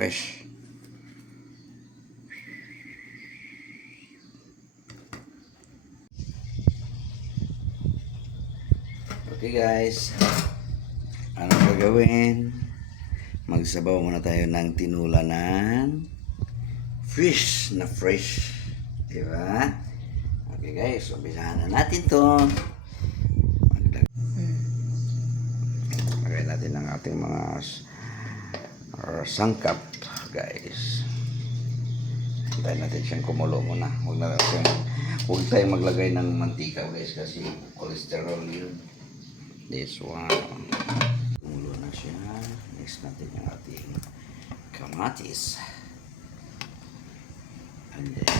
fresh. Okay guys, anong gagawin? Magsabaw muna tayo ng tinula ng fish na fresh. Diba? Okay guys, umpisahan na natin to. Lagay natin ang ating mga sangkap guys. Hintayin natin siyang kumulo muna. Huwag tayong maglagay ng mantika guys kasi cholesterol yun. This one. Kumulo na siya. Next natin yung ating kamatis. And then,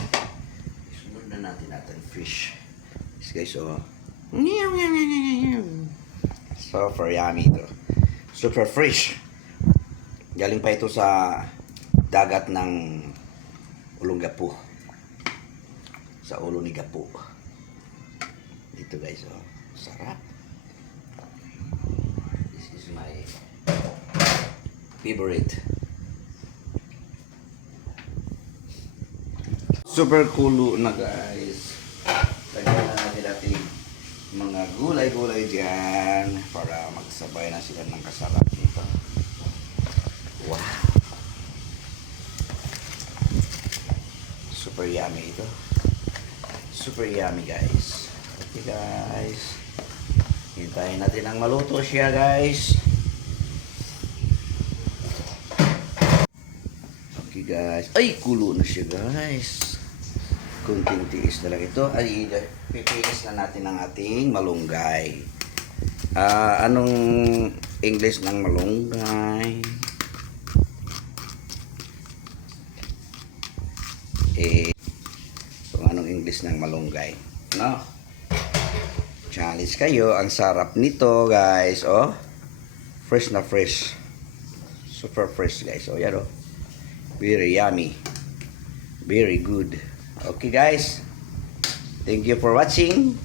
sunod na natin fish. This guys, oh. Super yummy ito. Super fresh. Galing pa ito sa dagat ng Olongapo. Sa ulo ni Gapo. Dito guys, oh. Sarap. This is my favorite. Super kulo na guys. Lagyan na natin ating mga gulay-gulay dyan para magsabay na sila ng kasarap dito. Wow! Super yummy ito. Super yummy guys. Okay guys. Hintayin natin ang maluto siya guys. Okay guys. Ay, kulo na siya guys. Kunting tiis na lang ito. Ay, pipilis na natin ang ating malunggay. Anong English ng malunggay? Kung anong English ng malunggay. No? Challenge kayo. Ang sarap nito guys. Oh. Fresh na fresh. Super fresh guys. Oh, yan oh. Very yummy. Very good. Okay guys. Thank you for watching.